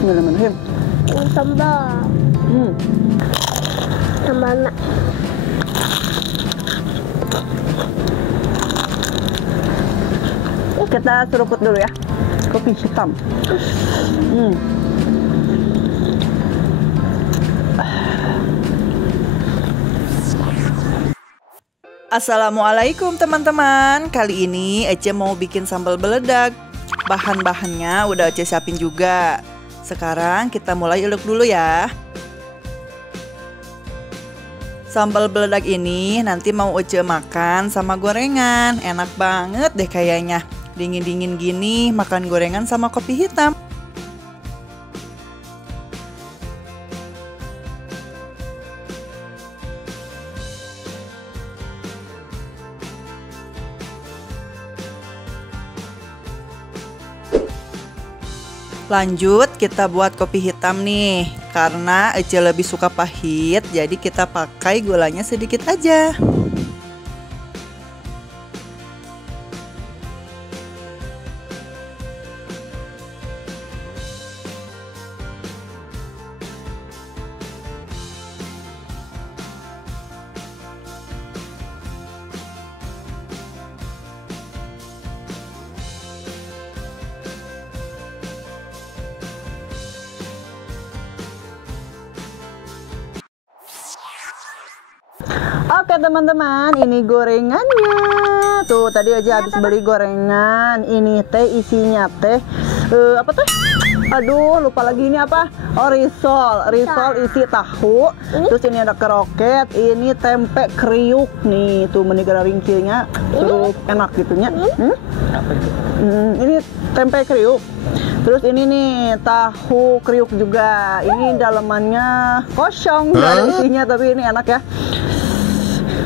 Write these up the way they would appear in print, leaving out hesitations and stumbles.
Bismillahirrahmanirrahim. Sambal. Sambal nak. Kita seruput dulu ya. Kopi hitam. Assalamualaikum teman-teman. Kali ini Ece mau bikin sambal beledag. Bahan-bahannya udah Ece siapin juga. Sekarang kita mulai ulek dulu ya. Sambal beledag ini nanti mau Ece makan sama gorengan. Enak banget deh kayaknya. Dingin-dingin gini makan gorengan sama kopi hitam. Lanjut kita buat kopi hitam nih. Karena Ece lebih suka pahit, jadi kita pakai gulanya sedikit aja. Oke teman-teman, ini gorengannya. Tuh tadi aja habis beli gorengan. Ini teh isinya teh apa tuh? Aduh, lupa lagi ini apa? Oh, risol isi tahu. Terus ini ada keroket, ini tempe kriuk nih. Tuh menigara ringkilnya, tuh enak gitunya. Ini tempe kriuk. Terus ini nih tahu kriuk juga. Ini dalamannya kosong, nggak ada isinya, tapi ini enak ya.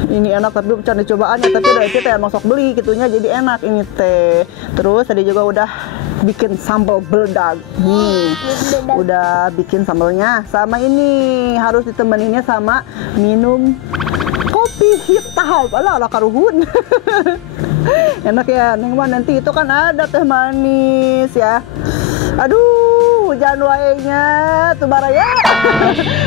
Ini enak tapi bukan cobaannya, tapi udah Ece teh masuk beli gitunya, jadi enak ini teh. Terus tadi juga udah bikin sambal beledag. Udah bikin sambalnya. Sama ini harus ditemeninnya sama minum kopi hitam. Alah karuhun. Enak ya, Neng mah nanti itu kan ada teh manis ya. Aduh, hujan waenya tuh baraya.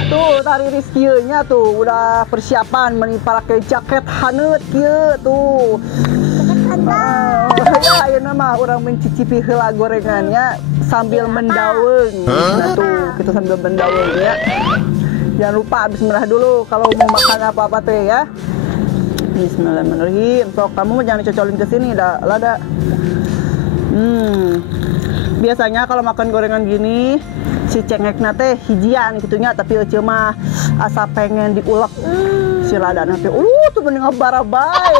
Tuh tari rizkinya tuh udah persiapan pakai jaket haneut kieu tuh. Ya ayeuna mah urang mencicipi heula gorengannya sambil mendaweung. Nah tuh, kita sambil mendaweung ya. Jangan lupa habis merah dulu kalau mau makan apa-apa teh ya. Bismillahirrahmanirrahim. Sok kamu jangan dicocolin ke sini dah lada. Biasanya kalau makan gorengan gini si cengekna teh hijian gitunya, tapi Ece mah asa pengen diulek si ladana teh. Tuh mending ngabarabai.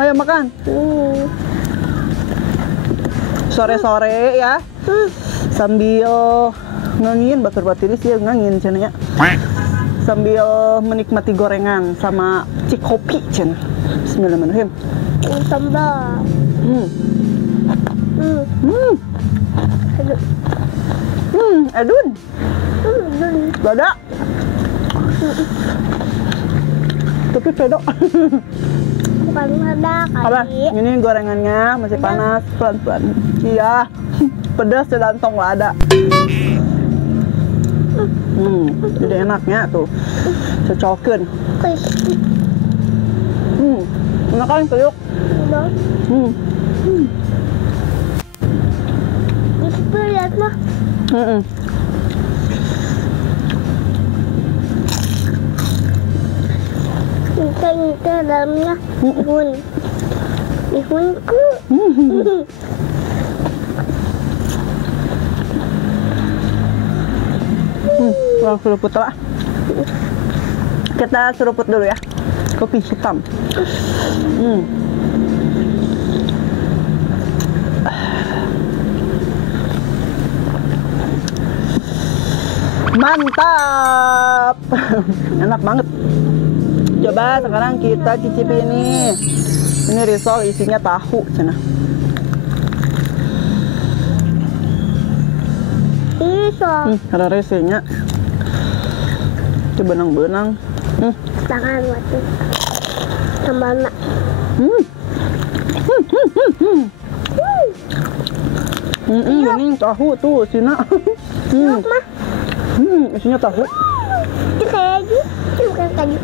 Ayo makan. Sore-sore ya. Sambil ngangin batur-baturis ya ngangin cenanya. Sambil menikmati gorengan sama cikopi cen. Bismillahirrahmanirrahim. Sambal. Edun. Lada. Tapi pedok. Bukan lada Apa? kali. Ini gorengannya masih panas, pelan-pelan. Iya. Pedas sedantong lada. Jadi enaknya tuh. Cocokin. Enak kan kriuk? Itu lihat mah. Ini dalamnya bihunku. Seruput lah. Kita seruput dulu ya. Kopi hitam. Mantap. Enak banget. Coba sekarang kita cicipi ini. Ini risol isinya tahu cenah. Ada resenya. Coba benang-benang. Tangan waktu sambal nak. Ini tahu tuh, Cina. Yuk mah. Isinya tahu. Itu kayak gitu. Itu bukan kayu.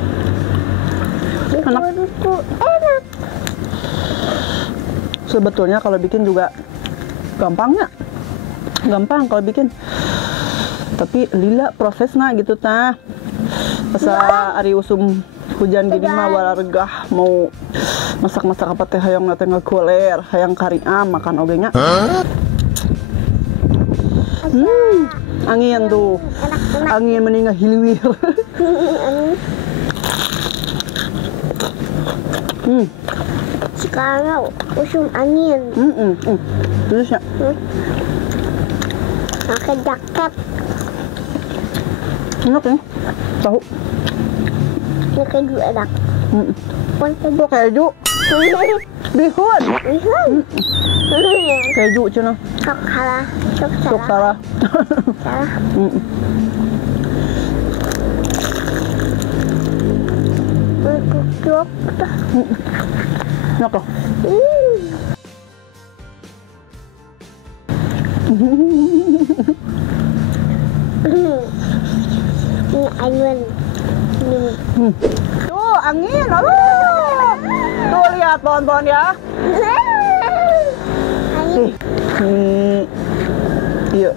Enak. Itu enak. Sebetulnya kalau bikin juga gampangnya. Gampang kalau bikin. Tapi lila prosesnya gitu tah. Asa ari usum hujan gini mah warga mau masak-masak apa teh hayang na teh ngagoler, hayang kariam makan oge nya. Angin tuh. Enak-enak. Angin meninggal hiliwir. Sekarang usum angin. Terus ya. Pakai jaket. Enak ya. Tahu. Ini keju enak. Kok keju? Bihun. Keju cina. Sok salah. Sok salah. Salah. Kukuk. Enak loh. Ini angin. Tuh angin, aduh. Tuh lihat pohon-pohon ya. Angin. Iya.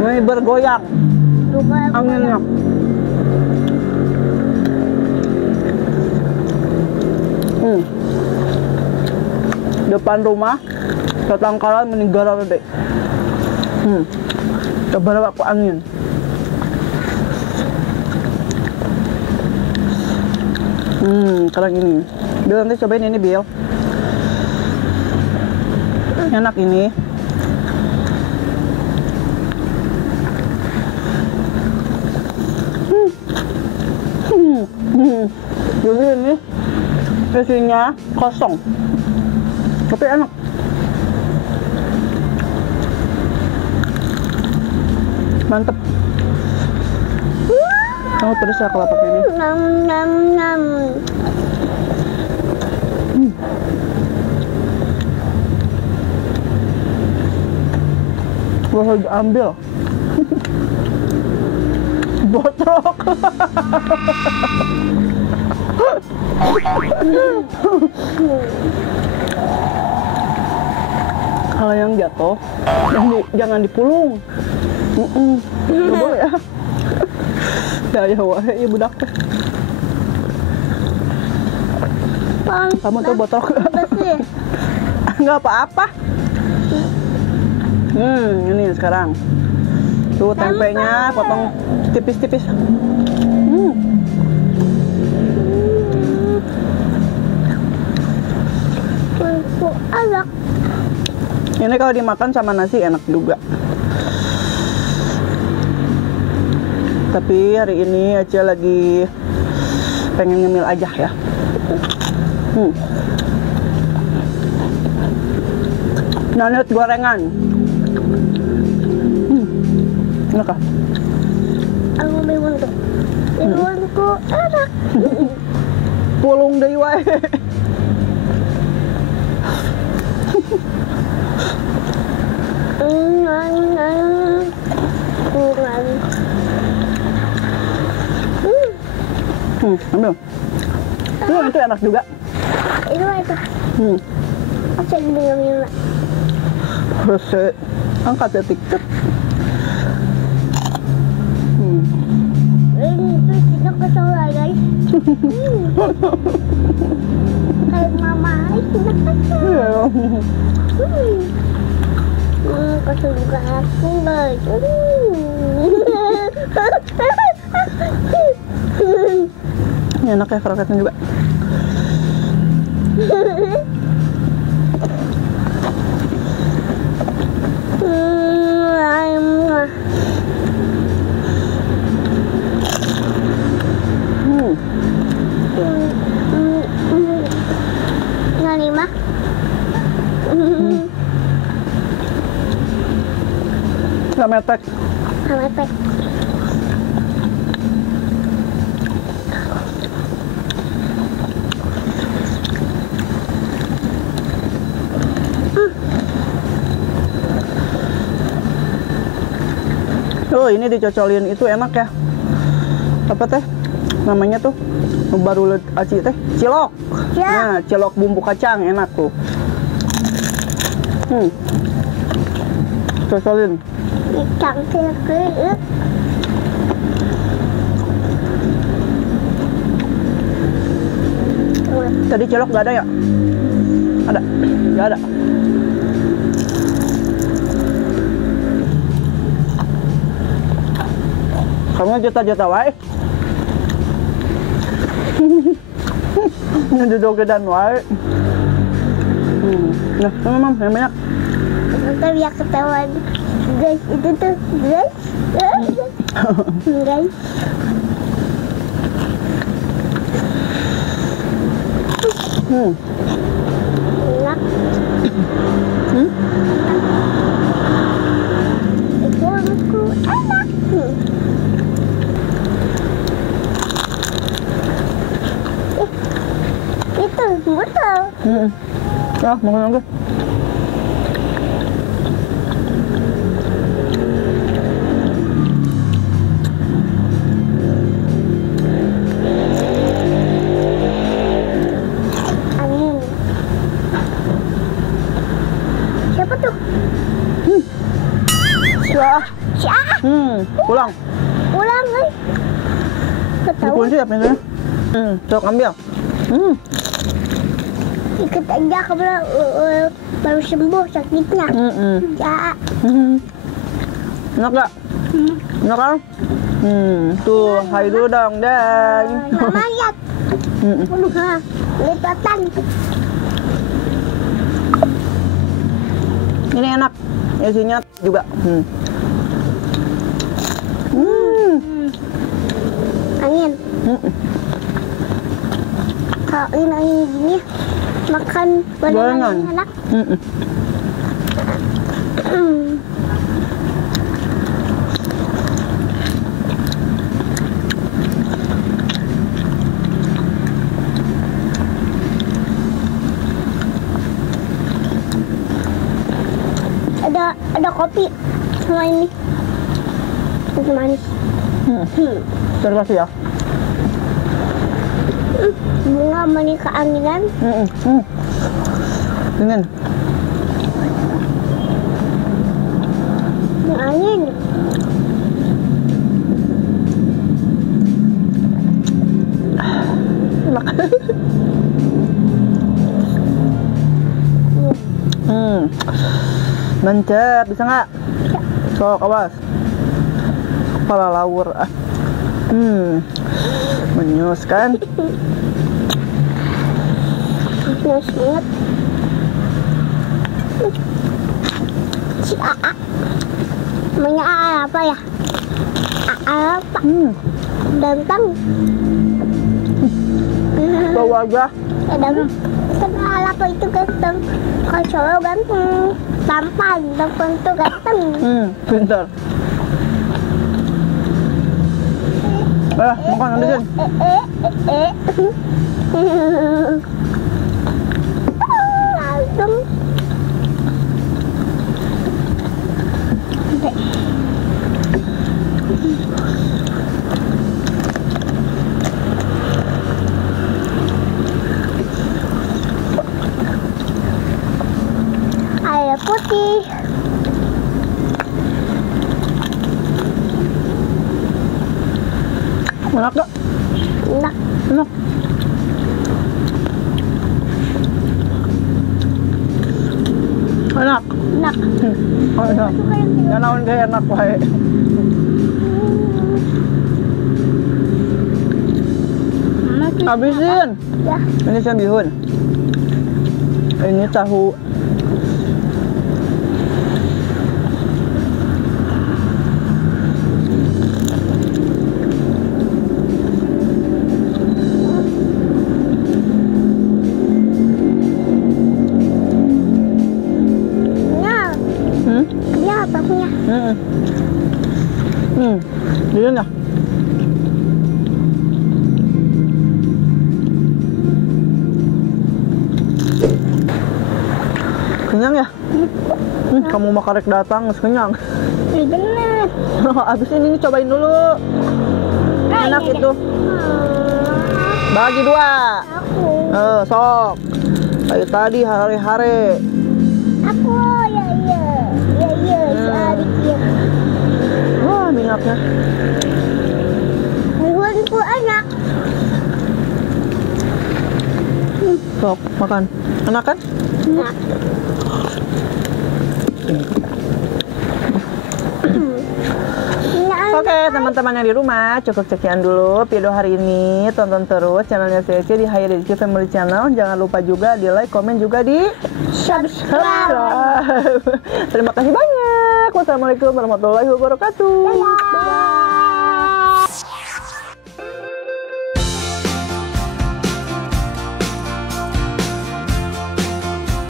Ini bergoyang anginnya. Depan rumah tetangkalan meninggal deh. Coba aku angin. Keren ini. Bill nanti cobain ini Bill. Enak ini. Jadi ini isinya kosong, tapi enak. Mantep. Kamu pedes ya kalau pakai ini. Nam. Gak usah diambil. Botrok. Kalau yang jatuh, jangan dipulung. Nggak boleh ya. Ya wae, ya budak. Kamu tuh botok. Bersih. Nggak apa-apa. Ini sekarang. Tuh tempenya potong tipis-tipis. Enak. Ini kalau dimakan sama nasi enak juga. Tapi hari ini Aca lagi pengen ngemil aja ya. Nanut gorengan. Enak kah? Aku bingung tuh. Bingunku enak. Pulung deui wae. Ambil. Itu enak juga. Itu apa? Aku bingung. Terus angkat ya TikTok. Ini kita kesel guys. Kayak mama kita kesel. Kesel juga aku guys. Ini enak ya kroketnya juga. Nani mah? Metek. Metek. Oh, ini dicocolin itu enak ya. Apa teh? Namanya tuh baru aci teh cilok. Nah, cilok bumbu kacang enak tuh. Cocolin. Ikan kecil. Tadi cilok nggak ada ya? Ada? Nggak ada. Kamu juta-juta wae. Duduk gedan wae. Nah, mam, yang banyak. Kita biar ketahuan. Guys, itu tuh guys. Guys. Enak. Itu aku enak. Itu betul. Ah, makan lagi. Amin. Siapa tuh? Wah, Siapa? pulang. Pulang guys. Ketahuan. Dikunci ya pintunya. Sok ambil. Ikut aja ke baru sembuh sakitnya. Ya. Enak gak? Enak kan? Tuh, hai dulu dong, dang. Sama lihat. Lipatan. Ini enak, isinya juga. Angin. Kalau ini angin gini, makan gorengan enak. Ada kopi sama ini. Itu manis. Terima kasih ya. Bunga menikah anginan. Dingin. Angin. Enak. Mantap, bisa nggak? Sok, awas. Kepala lawur. Menyus kan? Panas banget. Si Aa. Namanya Aa apa ya? Aa apa? Ganteng. Bawa aja. Ada kan Aa apa itu ganteng. Kalau cowok ganteng. Tampan. Tampan tuh ganteng. Pintar. Makan habisin. Langsung. Air putih. Enak gak? Enak. Enak. Enak. Enak. Enak. Yang naon gaya enak wae. Habisin. Ya. Ini saya bihun. Ini tahu. Kenyal tahunya. Bihun ya. Kenyang ya? Kamu mah karek datang, geus kenyang. Ini bener. Abis ini cobain dulu. Enak ini itu. Bagi 2. Aku. Sok. Kayak tadi hari-hari. Aku ya. Sedikit. Wah, minyaknya. Mingguanku enak. Sok, makan. Enak kan? Enak. Oke, teman-teman yang di rumah, cukup sekian dulu video hari ini. Tonton terus channelnya Cece di Hayya Dedeci Family Channel. Jangan lupa juga di like, komen juga di Subscribe. Terima kasih banyak. Wassalamualaikum warahmatullahi wabarakatuh. Bye.